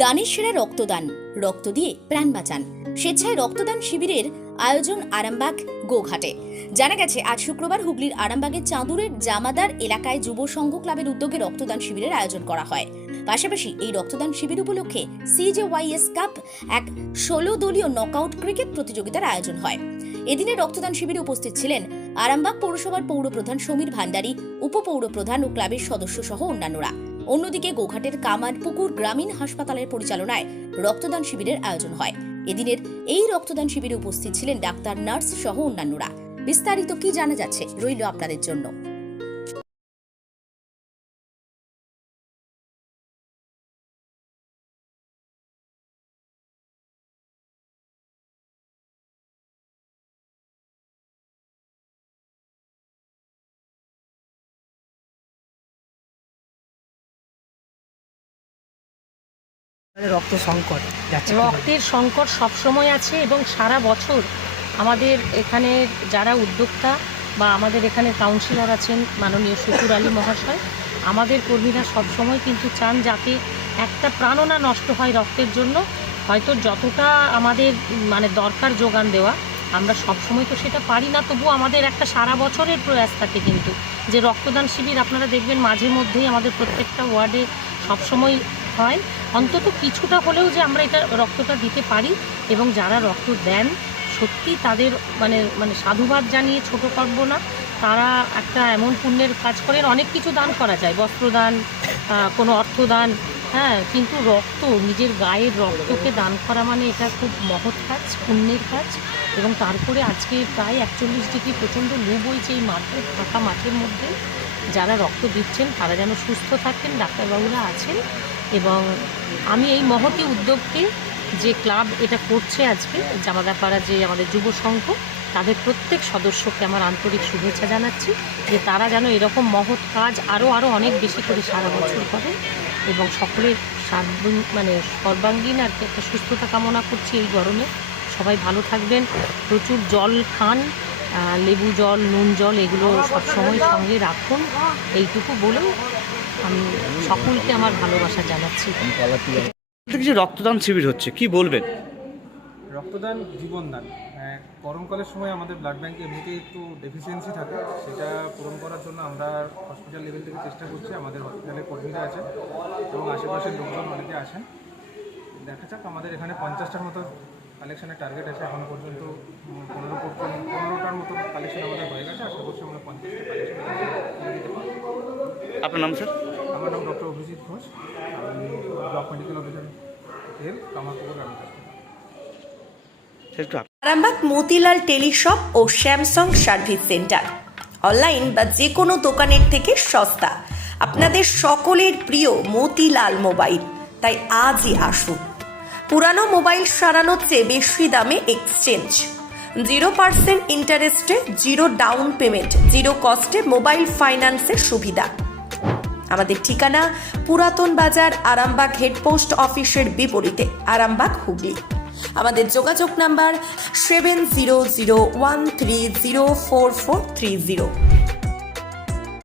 দানের সেরা রক্তদান, রক্ত দিয়ে প্রাণ বাঁচান। স্বেচ্ছায় রক্তদান শিবিরের আয়োজন আরামবাগ গোঘাটে। জানা গেছে আজ শুক্রবার হুগলির আরামবাগের চাঁদুরের জামাদার এলাকায় যুব সংঘ ক্লাবের উদ্যোগে রক্তদান শিবিরের আয়োজন করা হয়। পাশাপাশি এই রক্তদান শিবির উপলক্ষে CJYS কাপ এক 16 দলীয় নকআউট ক্রিকেট প্রতিযোগিতার আয়োজন হয়। এদিনে রক্তদান শিবিরে উপস্থিত ছিলেন আরামবাগ পৌরসভার পৌরপ্রধান সমীর ভান্ডারী, উপপৌরপ্রধান ও ক্লাবের সদস্য সহ অন্যান্যরা। অন্যদিকে গোঘাটের কামারপুকুর গ্রামীণ হাসপাতালের পরিচালনায় রক্তদান শিবিরের আয়োজন হয়। এদিনের এই রক্তদান শিবিরে উপস্থিত ছিলেন ডাক্তার, নার্স সহ অন্যান্যরা। বিস্তারিত কি জানা যাচ্ছে রইল আপনাদের জন্য। রক্তের সংকট সবসময় আছে এবং সারা বছর আমাদের এখানে যারা উদ্যোক্তা বা আমাদের এখানে কাউন্সিলর আছেন মাননীয় শুকুর আলী মহাশয়, আমাদের কর্মীরা সবসময় কিন্তু চান যাতে একটা প্রাণও না নষ্ট হয় রক্তের জন্য। হয়তো যতটা আমাদের দরকার যোগান দেওয়া, আমরা সবসময় তো সেটা পারি না, তবু আমাদের একটা সারা বছরের প্রয়াস থাকে কিন্তু যে রক্তদান শিবির আপনারা দেখবেন মাঝে মধ্যেই আমাদের প্রত্যেকটা ওয়ার্ডে সবসময় হয়। অন্তত কিছুটা হলেও যে আমরা এটা রক্তটা দিতে পারি এবং যারা রক্ত দেন সত্যি তাদের সাধুবাদ জানিয়ে ছোট করব না। তারা একটা এমন পুণ্যের কাজ করেন, অনেক কিছু দান করা যায়, বস্ত্রদান, কোনো অর্থদান, কিন্তু রক্ত, নিজের গায়ের রক্তকে দান করা এটা খুব মহৎ কাজ, পুণ্যের কাজ। এবং তারপরে আজকে প্রায় 41 ডিগ্রি প্রচণ্ড লু বইছে এই মাঠে, ফাঁকা মাঠের মধ্যে যারা রক্ত দিচ্ছেন তারা যেন সুস্থ থাকেন, ডাক্তারবাবুরা আছেন। এবং আমি এই মহতী উদ্যোগকে যে ক্লাব এটা করছে আজকে জামাদাপাড়া, যে আমাদের যুব সংঘ, তাদের প্রত্যেক সদস্যকে আমার আন্তরিক শুভেচ্ছা জানাচ্ছি যে তারা যেন এরকম মহৎ কাজ আরও অনেক বেশি করে সারা বছর করেন। এবং সকলের সর্বাঙ্গীন আর কি একটা সুস্থতা কামনা করছি এই গরমে। সবাই ভালো থাকবেন, প্রচুর জল খান, লেবু জল, নুন জল এগুলো সবসময় সঙ্গে রাখুন। এইটুকু বলেও আমি সকলকে আমার ভালোবাসা জানাচ্ছি। কিছু রক্তদান শিবির হচ্ছে, কি বলবেন? রক্তদান জীবনদান। গরমকালের সময় আমাদের ব্লাড ব্যাঙ্কে এমনিতেই একটু ডেফিসিয়েন্সি থাকে, সেটা পূরণ করার জন্য আমরা হসপিটাল লেভেল থেকে চেষ্টা করছি। আমাদের হসপিটালে কর্মীরা আছেন এবং আশেপাশের লোকজন অনেকে আছেন। দেখা যাক, আমাদের এখানে 50টার মতো কালেকশনের টার্গেট আছে। এখনও পর্যন্ত 15টার মতো কালেকশন আমাদের হয়ে গেছে। আশা করছি আমরা 50টা কালেকশন দিতে পারবো। আপনার নাম স্যার? আমার নাম ডক্টর অভিজিৎ ঘোষ, আমি block medical officer health, Kamarpukur গ্রামীণ হাসপাতাল। আরামবাগ মতিলাল টেলিশপ ও স্যামসাং সার্ভিস সেন্টার, অনলাইন বা যে কোনো দোকানের থেকে সস্তা। আপনাদের সকলের প্রিয় মতিলাল মোবাইল, তাই আজই আসুন। পুরানো মোবাইল সারানোর চেয়ে বেশি দামে এক্সচেঞ্জ, 0% ইন্টারেস্টে, 0 ডাউন পেমেন্ট, 0 কস্টে মোবাইল ফাইন্যান্সের সুবিধা। আমাদের ঠিকানা পুরাতন বাজার, আরামবাগ হেডপোস্ট অফিসের বিপরীতে, আরামবাগ, হুগলি। আমাদের যোগাযোগ নাম্বার 7001304430।